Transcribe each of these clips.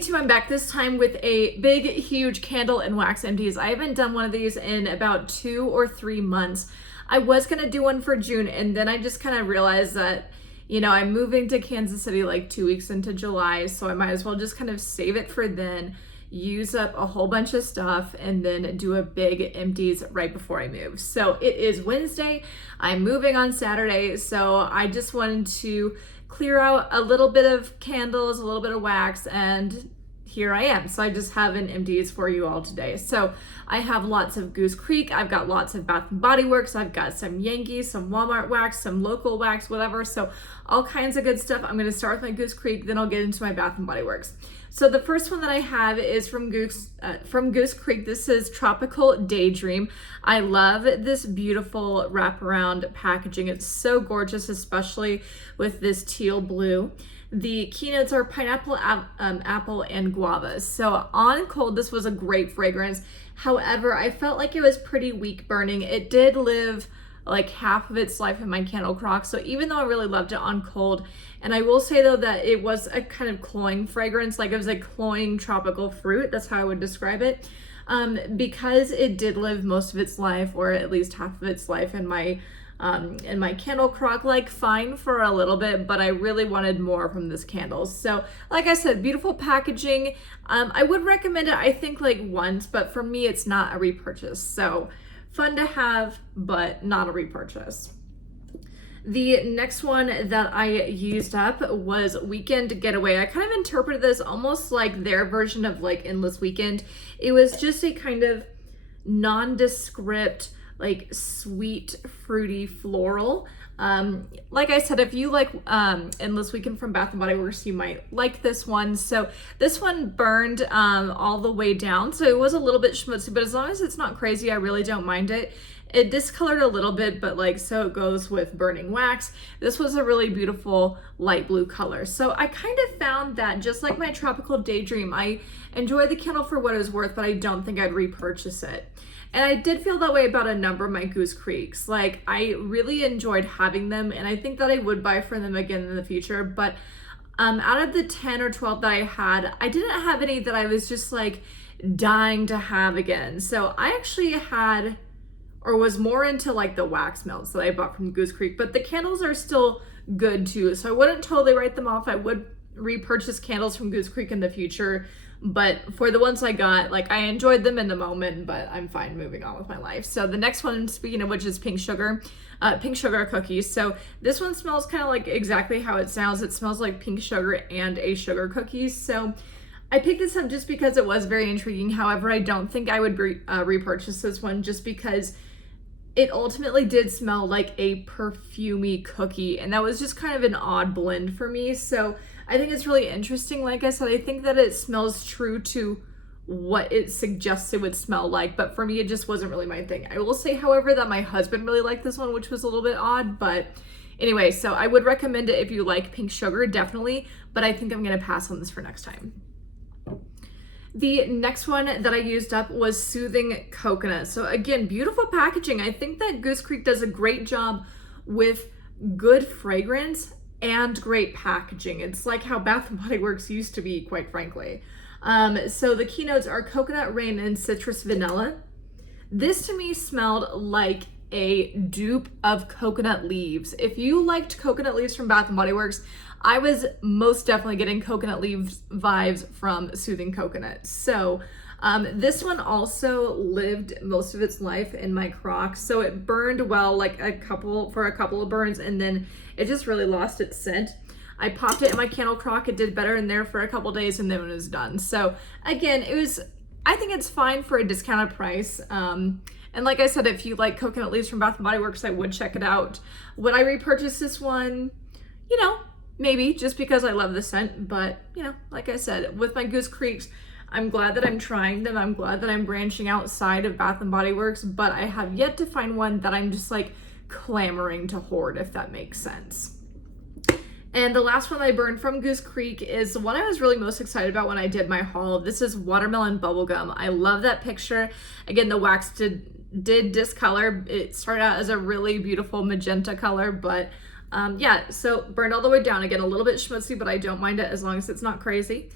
Day 2, I'm back this time with a big, huge candle and wax empties. I haven't done one of these in about 2 or 3 months. I was going to do one for June, and then I just kind of realized that, I'm moving to Kansas City like 2 weeks into July, so I might as well just kind of save it for then, use up a whole bunch of stuff, and then do a big empties right before I move. So it is Wednesday. I'm moving on Saturday, so I just wanted to clear out a little bit of candles, a little bit of wax, and here I am. So I just have an empties for you all today. So I have lots of Goose Creek, I've got lots of Bath & Body Works, I've got some Yankee, some Walmart wax, some local wax, whatever. So all kinds of good stuff. I'm gonna start with my Goose Creek, then I'll get into my Bath & Body Works. So the first one that I have is from Goose Creek. This is Tropical Daydream. I love this beautiful wraparound packaging. It's so gorgeous, especially with this teal blue. The keynotes are pineapple, apple, and guava. So on cold, this was a great fragrance. However, I felt like it was pretty weak burning. It did live like half of its life in my candle crock. So even though I really loved it on cold, and I will say though that it was a kind of cloying fragrance, like it was a cloying tropical fruit. That's how I would describe it. Because it did live most of its life, or at least half of its life in my candle crock, like fine for a little bit, but I really wanted more from this candle. So like I said, beautiful packaging. I would recommend it, I think like once, but for me, it's not a repurchase. So fun to have, but not a repurchase. The next one that I used up was Weekend Getaway. I kind of interpreted this almost like their version of like Endless Weekend. It was just a kind of nondescript, like sweet, fruity, floral. Like I said, if you like Endless Weekend from Bath & Body Works, you might like this one. So this one burned all the way down. So it was a little bit schmutzy, but as long as it's not crazy, I really don't mind it. It discolored a little bit, but like, so it goes with burning wax. This was a really beautiful light blue color. So I kind of found that just like my Tropical Daydream, I enjoy the candle for what it's worth, but I don't think I'd repurchase it. And I did feel that way about a number of my Goose Creeks. Like I really enjoyed having them, and I think that I would buy for them again in the future. But out of the 10 or 12 that I had, I didn't have any that I was just like dying to have again. So I actually had, or was more into like the wax melts that I bought from Goose Creek, but the candles are still good too. So I wouldn't totally write them off. I would repurchase candles from Goose Creek in the future. But for the ones I got, like I enjoyed them in the moment, but I'm fine moving on with my life. So the next one, speaking of which, is Pink Sugar cookies. So this one smells kind of like exactly how it sounds. It smells like pink sugar and a sugar cookie. So I picked this up just because it was very intriguing. However, I don't think I would repurchase this one just because it ultimately did smell like a perfumey cookie, and that was just kind of an odd blend for me. So I think it's really interesting. Like I said, I think that it smells true to what it suggests it would smell like, but for me, it just wasn't really my thing. I will say, however, that my husband really liked this one, which was a little bit odd, but anyway, so I would recommend it if you like pink sugar, definitely, but I think I'm gonna pass on this for next time. The next one that I used up was Soothing Coconut. So again, beautiful packaging. I think that Goose Creek does a great job with good fragrance and great packaging. It's like how Bath & Body Works used to be, quite frankly. So the keynotes are Coconut Rain and Citrus Vanilla. This to me smelled like a dupe of coconut leaves. If you liked coconut leaves from Bath & Body Works, I was most definitely getting coconut leaves vibes from Soothing Coconut. So this one also lived most of its life in my crock. So it burned well, like for a couple of burns, and then it just really lost its scent. I popped it in my candle crock. It did better in there for a couple days, and then it was done. So again, I think it's fine for a discounted price. And like I said, if you like coconut leaves from Bath & Body Works, I would check it out. Would I repurchase this one? Maybe, just because I love the scent. But, like I said, with my Goose Creeks, I'm glad that I'm trying them. I'm glad that I'm branching outside of Bath & Body Works, but I have yet to find one that I'm just like clamoring to hoard, if that makes sense. And the last one I burned from Goose Creek is the one I was really most excited about when I did my haul. This is Watermelon Bubblegum. I love that picture. Again, the wax did discolor. It started out as a really beautiful magenta color, but yeah, so burned all the way down. Again, a little bit schmutzy, but I don't mind it as long as it's not crazy.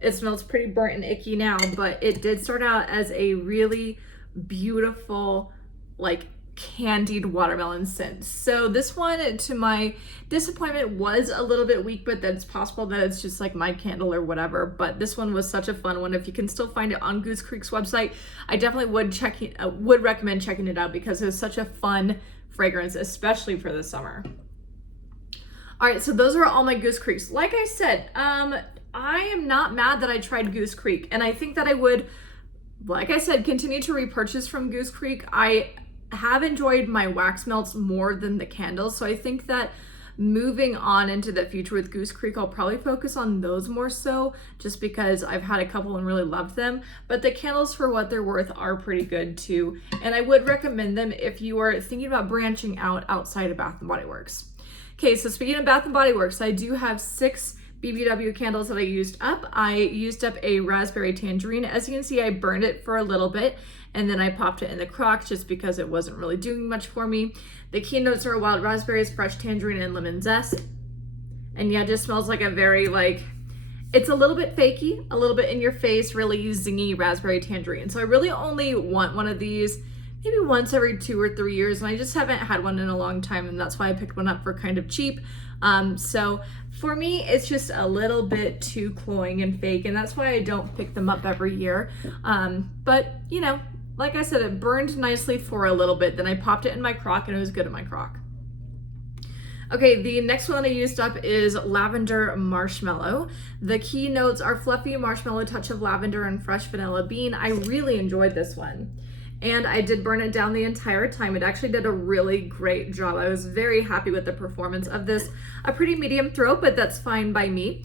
It smells pretty burnt and icky now, but it did start out as a really beautiful, like candied watermelon scent. So this one, to my disappointment, was a little bit weak, but that's possible that it's just like my candle or whatever. But this one was such a fun one. If you can still find it on Goose Creek's website, I definitely would recommend checking it out because it was such a fun fragrance, especially for the summer. All right, so those are all my Goose Creeks. Like I said, I am not mad that I tried Goose Creek, and I think that I would, like I said, continue to repurchase from Goose Creek. I have enjoyed my wax melts more than the candles, so I think that moving on into the future with Goose Creek, I'll probably focus on those more so, just because I've had a couple and really loved them. But the candles, for what they're worth, are pretty good too, and I would recommend them if you are thinking about branching out outside of Bath & Body Works. Okay, so speaking of Bath & Body Works, I do have 6 BBW candles that I used up. I used up a raspberry tangerine. As you can see, I burned it for a little bit and then I popped it in the crock just because it wasn't really doing much for me. The keynotes are wild raspberries, fresh tangerine, and lemon zest. And yeah, it just smells like a very it's a little bit fakey, a little bit in your face, really zingy raspberry tangerine. So I really only want one of these maybe once every 2 or 3 years, and I just haven't had one in a long time, and that's why I picked one up for kind of cheap. So for me, it's just a little bit too cloying and fake, and that's why I don't pick them up every year. But you know, like I said, it burned nicely for a little bit, then I popped it in my crock and it was good in my crock. Okay, the next one I used up is Lavender Marshmallow. The key notes are fluffy marshmallow, touch of lavender, and fresh vanilla bean. I really enjoyed this one. And I did burn it down the entire time. It actually did a really great job. I was very happy with the performance of this. A pretty medium throw, but that's fine by me.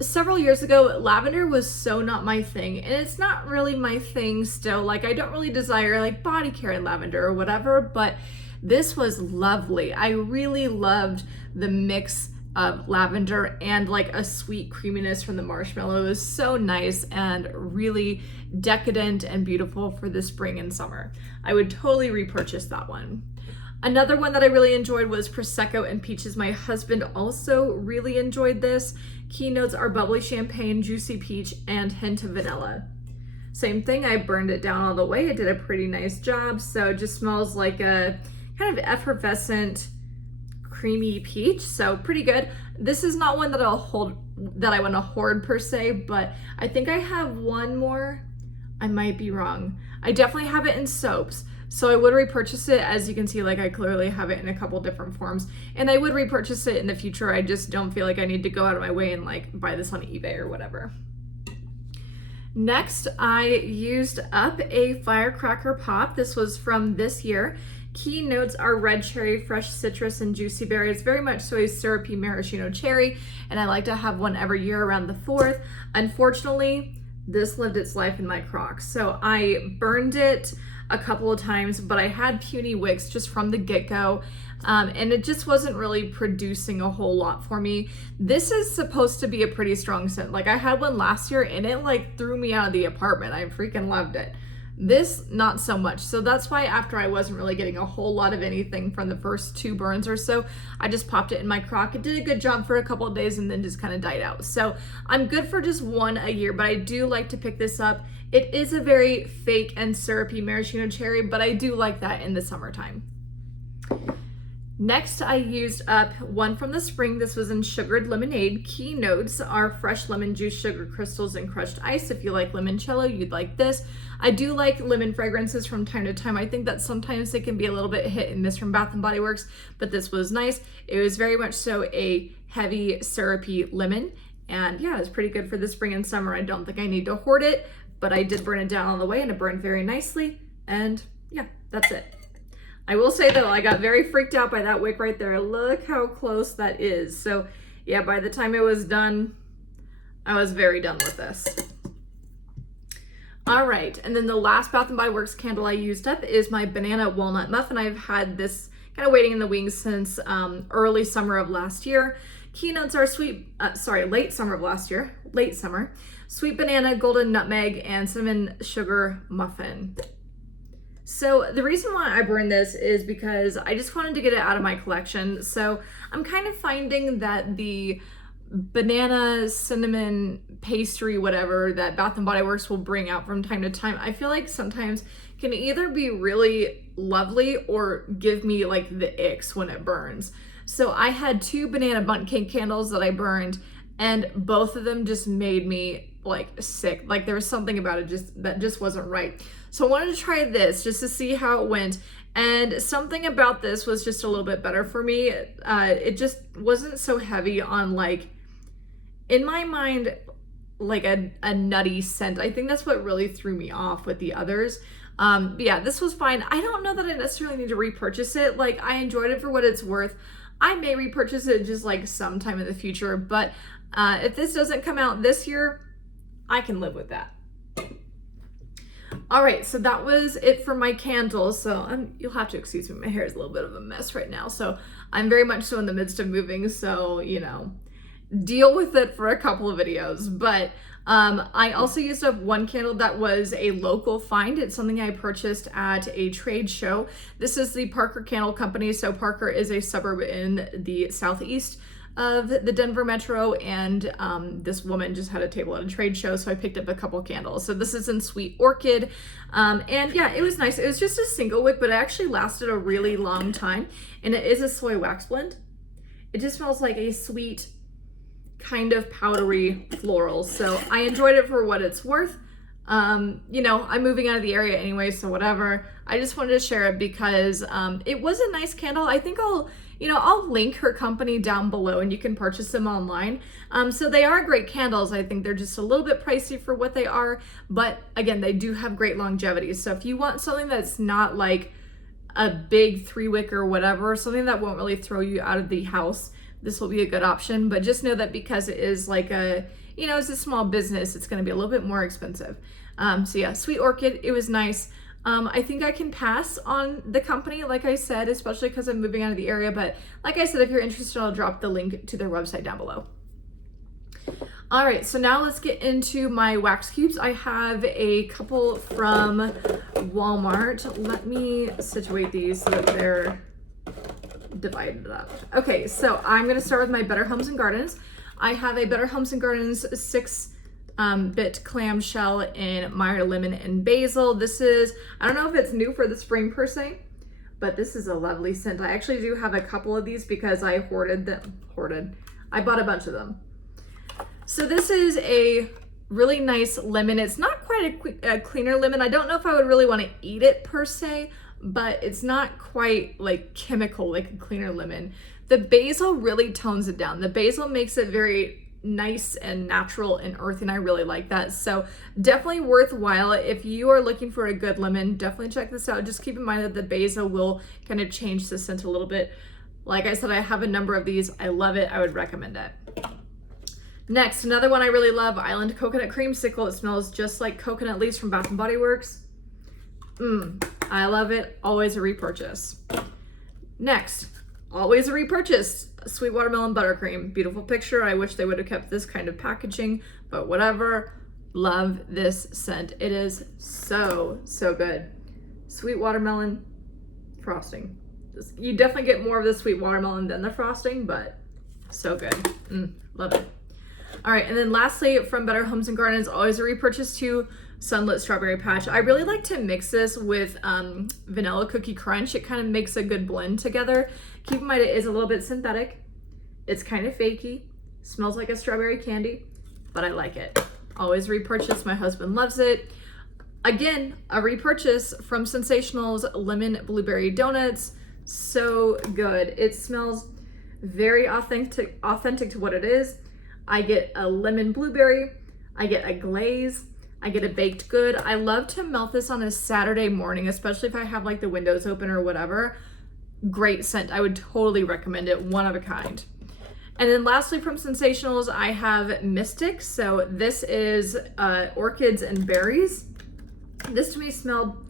Several years ago, lavender was so not my thing, and it's not really my thing still. Like, I don't really desire like body care in lavender or whatever, but this was lovely. I really loved the mix of lavender and like a sweet creaminess from the marshmallow. It was so nice and really decadent and beautiful for the spring and summer. I would totally repurchase that one. Another one that I really enjoyed was Prosecco and Peaches. My husband also really enjoyed this. Keynotes are bubbly champagne, juicy peach, and hint of vanilla. Same thing, I burned it down all the way. It did a pretty nice job. So it just smells like a kind of effervescent, creamy peach, so pretty good. This is not one that I want to hoard per se, but I think I have one more. I might be wrong. I definitely have it in soaps, so I would repurchase it. As you can see, like, I clearly have it in a couple different forms, and I would repurchase it in the future. I just don't feel like I need to go out of my way and like buy this on eBay or whatever. Next, I used up a firecracker pop. This was from this year. Key notes are red cherry, fresh citrus, and juicy berries. Very much so a syrupy maraschino cherry, and I like to have one every year around the 4th. Unfortunately, this lived its life in my crock, so I burned it a couple of times, but I had puny wicks just from the get-go, and it just wasn't really producing a whole lot for me. This is supposed to be a pretty strong scent. Like, I had one last year, and it like threw me out of the apartment. I freaking loved it. This, not so much. So that's why after I wasn't really getting a whole lot of anything from the first 2 burns or so, I just popped it in my crock. It did a good job for a couple of days and then just kind of died out. So I'm good for just one a year, but I do like to pick this up. It is a very fake and syrupy maraschino cherry, but I do like that in the summertime. Next, I used up one from the spring. This was in sugared lemonade. Key notes are fresh lemon juice, sugar crystals, and crushed ice. If you like limoncello, you'd like this. I do like lemon fragrances from time to time. I think that sometimes they can be a little bit hit and miss from Bath & Body Works, but this was nice. It was very much so a heavy syrupy lemon, and yeah, it's pretty good for the spring and summer. I don't think I need to hoard it, but I did burn it down all the way and it burned very nicely, and yeah, that's it. I will say though, I got very freaked out by that wick right there. Look how close that is. So yeah, by the time it was done, I was very done with this. All right, and then the last Bath & Body Works candle I used up is my banana walnut muffin. I've had this kind of waiting in the wings since early summer of last year. Keynotes are late summer of last year, late summer. Sweet banana, golden nutmeg, and cinnamon sugar muffin. So the reason why I burned this is because I just wanted to get it out of my collection. So I'm kind of finding that the banana, cinnamon, pastry, whatever that Bath and Body Works will bring out from time to time, I feel like sometimes can either be really lovely or give me like the icks when it burns. So I had 2 banana bundt cake candles that I burned, and both of them just made me like sick. Like there was something about it that just wasn't right. So I wanted to try this just to see how it went. And something about this was just a little bit better for me. It just wasn't so heavy on, like, in my mind, like a nutty scent. I think that's what really threw me off with the others. But yeah, this was fine. I don't know that I necessarily need to repurchase it. Like, I enjoyed it for what it's worth. I may repurchase it just like sometime in the future, but if this doesn't come out this year, I can live with that. All right, so that was it for my candles. So you'll have to excuse me, my hair is a little bit of a mess right now. So I'm very much so in the midst of moving, so, you know, deal with it for a couple of videos. But I also used up one candle that was a local find. It's something I purchased at a trade show. This is the Parker Candle Company. So Parker is a suburb in the southeast of the Denver metro, and this woman just had a table at a trade show, so I picked up a couple candles. So this is in Sweet Orchid, and yeah, it was nice. It was just a single wick, but it actually lasted a really long time, and it is a soy wax blend. It just smells like a sweet, kind of powdery floral, so I enjoyed it for what it's worth. You know, I'm moving out of the area anyway, so whatever. I just wanted to share it because it was a nice candle. I think I'll link her company down below and you can purchase them online. So they are great candles. I think they're just a little bit pricey for what they are, but again, they do have great longevity. So if you want something that's not like a big 3-wick or whatever, something that won't really throw you out of the house, this will be a good option. But just know that because it is like it's a small business, it's gonna be a little bit more expensive. So yeah, Sweet Orchid, it was nice. I think I can pass on the company, like I said, especially because I'm moving out of the area. But like I said, if you're interested, I'll drop the link to their website down below. All right, so now let's get into my wax cubes. I have a couple from Walmart. Let me situate these so that they're divided up. Okay, so I'm gonna start with my Better Homes and Gardens. I have a Better Homes and Gardens 6-bit clamshell in Meyer Lemon and Basil. This is, I don't know if it's new for the spring per se, but this is a lovely scent. I actually do have a couple of these because I hoarded them. I bought a bunch of them. So this is a really nice lemon. It's not quite a cleaner lemon. I don't know if I would really want to eat it per se, but it's not quite like chemical like a cleaner lemon. The basil really tones it down. The basil makes it very nice and natural and earthy, and I really like that. So definitely worthwhile. If you are looking for a good lemon, definitely check this out. Just keep in mind that the basil will kind of change the scent a little bit. Like I said, I have a number of these. I love it. I would recommend it. Next, another one I really love, Island Coconut Creamsicle. It smells just like coconut leaves from Bath and Body Works. I love it. Always a repurchase. Next, always a repurchase, Sweet Watermelon Buttercream. Beautiful picture. I wish they would have kept this kind of packaging, but whatever. Love this scent. It is so, so good. Sweet watermelon frosting. You definitely get more of the sweet watermelon than the frosting, but so good. Love it. All right, and then lastly, from Better Homes and Gardens, always a repurchase too, Sunlit Strawberry Patch. I really like to mix this with Vanilla Cookie Crunch. It kind of makes a good blend together. Keep in mind it is a little bit synthetic. It's kind of fakey. Smells like a strawberry candy, but I like it. Always repurchase. My husband loves it. Again, a repurchase from Sensational's Lemon Blueberry Donuts. So good. It smells very authentic to what it is. I get a lemon blueberry, I get a glaze, I get a baked good. I love to melt this on a Saturday morning, especially if I have like the windows open or whatever. Great scent. I would totally recommend it. One of a kind. And then lastly from Sensationals, I have Mystic. So this is orchids and berries. This to me smelled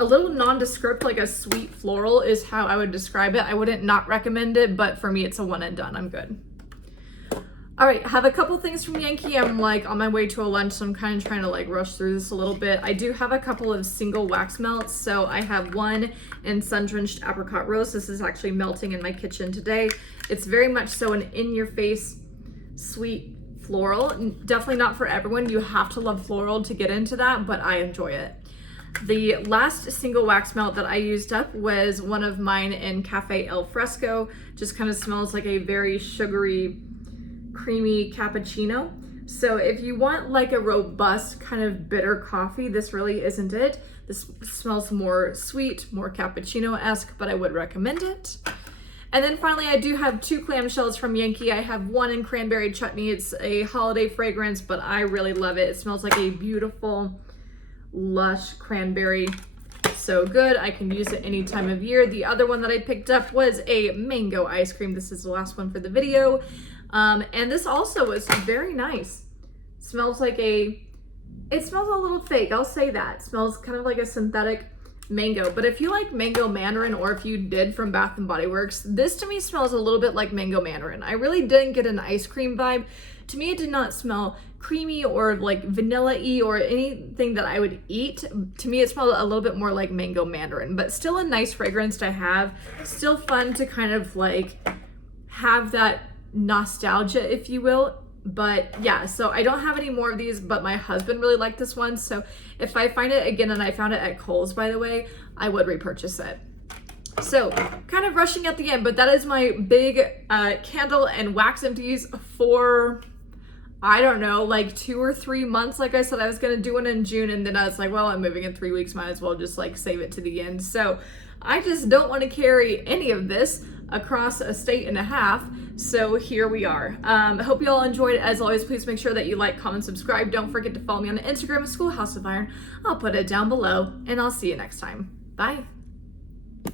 a little nondescript, like a sweet floral is how I would describe it. I wouldn't not recommend it, but for me it's a one and done. I'm good. All right, have a couple things from Yankee. I'm like on my way to a lunch, so I'm kind of trying to like rush through this a little bit. I do have a couple of single wax melts. So I have one in Sun-Drenched Apricot Rose. This is actually melting in my kitchen today. It's very much so an in-your-face sweet floral. Definitely not for everyone. You have to love floral to get into that, but I enjoy it. The last single wax melt that I used up was one of mine in Cafe El Fresco. Just kind of smells like a very sugary, creamy cappuccino. So if you want like a robust kind of bitter coffee, this really isn't it. This smells more sweet, more cappuccino-esque, but I would recommend it. And then finally, I do have 2 clamshells from Yankee. I have one in cranberry chutney. It's a holiday fragrance, but I really love it. It smells like a beautiful, lush cranberry. So good. I can use it any time of year. The other one that I picked up was a mango ice cream. This is the last one for the video. And this also was very nice. Smells like it smells a little fake, I'll say that. It smells kind of like a synthetic mango. But if you like mango mandarin, or if you did from Bath & Body Works, this to me smells a little bit like mango mandarin. I really didn't get an ice cream vibe. To me, it did not smell creamy or like vanilla-y or anything that I would eat. To me, it smelled a little bit more like mango mandarin, but still a nice fragrance to have. Still fun to kind of like have that nostalgia, if you will. But yeah, so I don't have any more of these, but my husband really liked this one. So if I find it again, and I found it at Kohl's, by the way, I would repurchase it. So kind of rushing at the end, but that is my big candle and wax empties for, I don't know, like 2 or 3 months. Like I said, I was going to do one in June, and then I was like, well, I'm moving in 3 weeks. Might as well just like save it to the end. So I just don't want to carry any of this across a state and a half. So here we are. I hope you all enjoyed. As always, please make sure that you like, comment, subscribe. Don't forget to follow me on Instagram at Schoolhouse of Iron. I'll put it down below, and I'll see you next time. Bye.